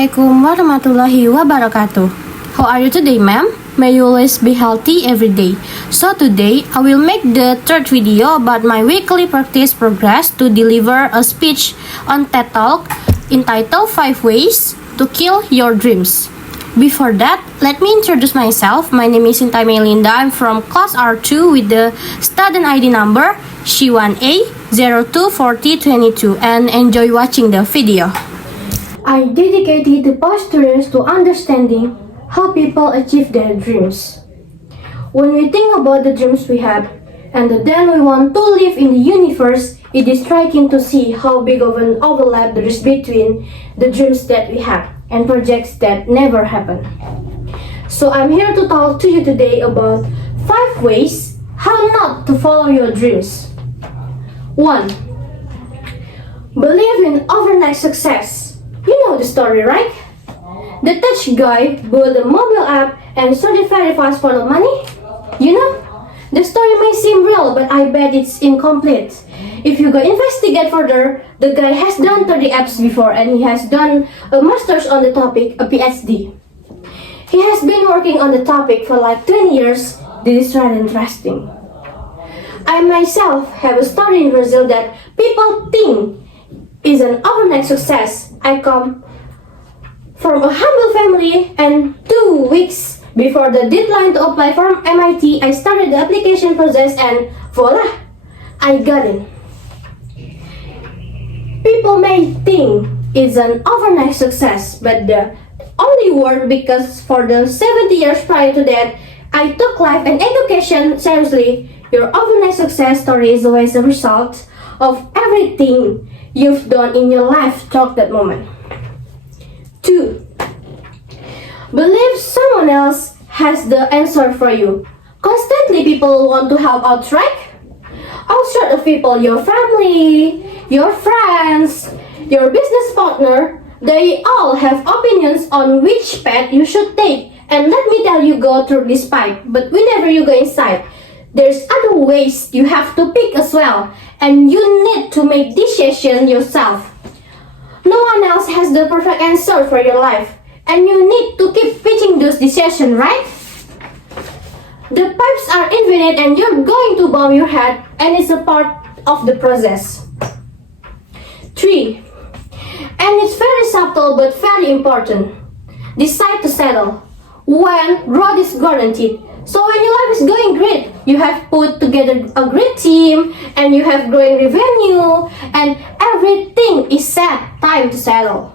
Assalamualaikum warahmatullahi wabarakatuh. How are you today, ma'am? May you always be healthy every day. So today, I will make the third video about my weekly practice progress to deliver a speech on TED Talk entitled 5 Ways to Kill Your Dreams. Before that, let me introduce myself. My name is Sinta Meilinda. I'm from class R2 with the student ID number C1A024022 and enjoy watching the video. I dedicated the past 2 years to understanding how people achieve their dreams. When we think about the dreams we have and then we want to live in the universe, it is striking to see how big of an overlap there is between the dreams that we have and projects that never happen. So I'm here to talk to you today about 5 ways how not to follow your dreams. 1. Believe in overnight success. You know the story, right? The Touch guy built a mobile app and sold it very fast for the money. You know, the story may seem real, but I bet it's incomplete. If you go investigate further, the guy has done 30 apps before and he has done a master's on the topic, a PhD. He has been working on the topic for like 20 years. This is rather interesting. I myself have a story in Brazil that people think is an overnight success. I come from a humble family and 2 weeks before the deadline to apply for MIT, I started the application process and voila, I got in. People may think it's an overnight success, but the only word because for the 70 years prior to that, I took life and education seriously. Your overnight success story is always a result of everything you've done in your life throughout that moment. 2. Believe someone else has the answer for you. Constantly people want to help out, right? All sort of people, your family, your friends, your business partner, they all have opinions on which path you should take. And let me tell you, go through this pipe, but whenever you go inside, there's other ways you have to pick as well, and you need to make decision yourself. No one else has the perfect answer for your life, and you need to keep pitching those decisions, right? The pipes are infinite and you're going to bomb your head, and it's a part of the process. 3. And it's very subtle but very important. Decide to settle when growth is guaranteed. So when your life is going great, you have put together a great team and you have growing revenue and everything is set, time to settle.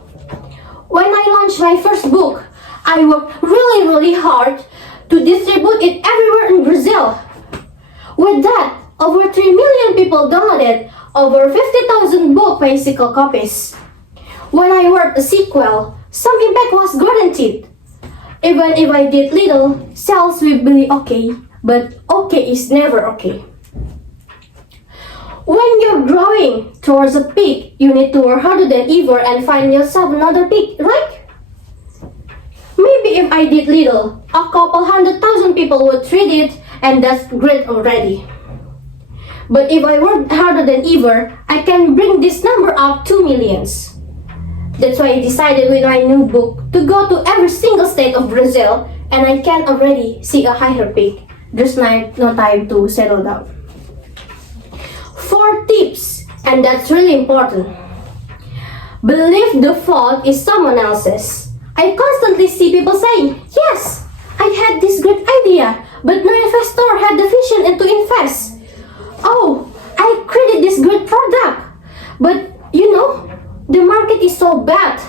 When I launched my first book, I worked really hard to distribute it everywhere in Brazil. With that, over 3 million people downloaded over 50,000 book physical copies. When I wrote a sequel, some impact was guaranteed. Even if I did little, sales will be okay, but okay is never okay. When you're growing towards a peak, you need to work harder than ever and find yourself another peak, right? Maybe if I did little, a couple 100,000 people would read it and that's great already. But if I work harder than ever, I can bring this number up to millions. That's why I decided with my new book to go to every single state of Brazil, and I can already see a higher peak. There's no time to settle down. 4 tips, and that's really important. Believe the fault is someone else's. I constantly see people saying, yes, I had this great idea, but no investor had the vision and to invest. Oh, I created this great product, but you know, the market is so bad.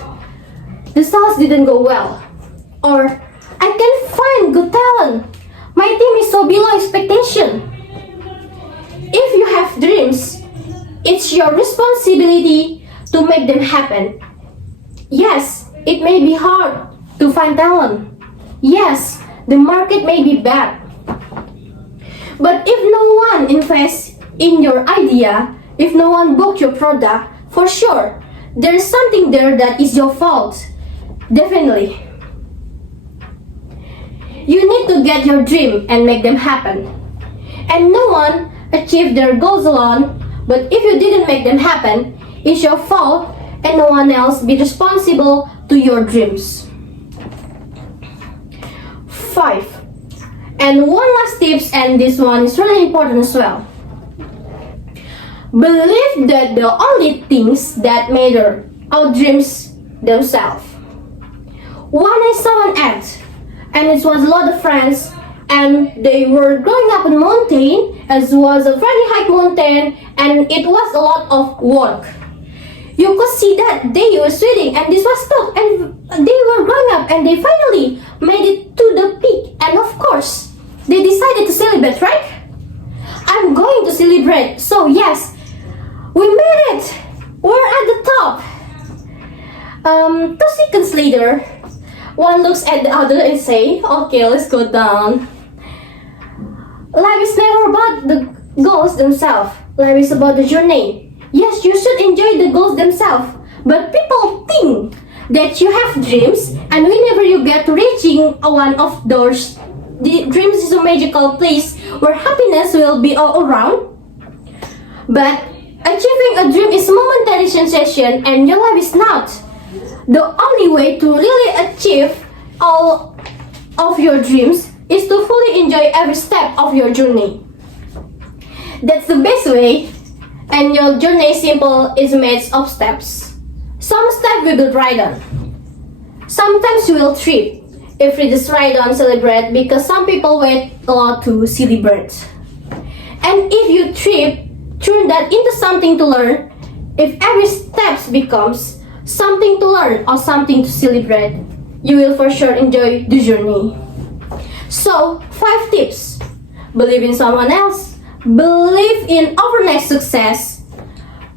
The sales didn't go well. Or, I can't find good talent. My team is so below expectation. If you have dreams, it's your responsibility to make them happen. Yes, it may be hard to find talent. Yes, the market may be bad. But if no one invests in your idea, if no one bought your product, for sure, there is something there that is your fault. Definitely. You need to get your dream and make them happen. And no one achieved their goals alone, but if you didn't make them happen, it's your fault and no one else be responsible to your dreams. 5. And one last tips, and this one is really important as well. Believe that the only things that matter are dreams themselves. One I saw an ad, and it was a lot of friends, and they were growing up in a mountain, as was a very high mountain, and it was a lot of work. You could see that they were sweating, and this was tough, and they were growing up, and they finally made it to the peak, and of course, they decided to celebrate, right? I'm going to celebrate, so yes, we made it! We're at the top! 2 seconds later, one looks at the other and say, okay, let's go down. Life is never about the goals themselves. Life is about the journey. Yes, you should enjoy the goals themselves. But people think that you have dreams, and whenever you get to reaching one of those, the dreams is a magical place where happiness will be all around. But achieving a dream is a momentary sensation, and your life is not. The only way to really achieve all of your dreams is to fully enjoy every step of your journey. That's the best way, and your journey is simple, is made of steps. Some steps we will ride on. Sometimes we will trip. If we just ride on, celebrate, because some people wait a lot to celebrate. And if you trip, turn that into something to learn. If every step becomes something to learn or something to celebrate, you will for sure enjoy the journey. So, 5 tips. Believe in someone else. Believe in overnight success.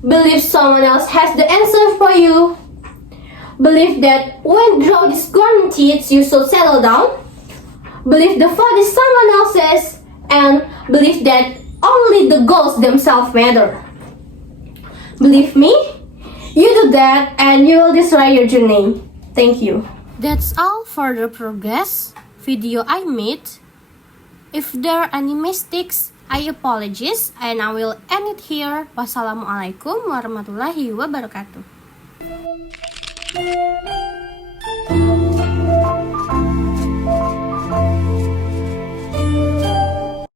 Believe someone else has the answer for you. Believe that when growth is guaranteed, you should settle down. Believe the fault is someone else's. And believe that only the goals themselves matter. Believe me, you do that and you will destroy your journey. Thank you. That's all for the progress video I made. If there are any mistakes, I apologize and I will end it here. Wassalamualaikum warahmatullahi wabarakatuh.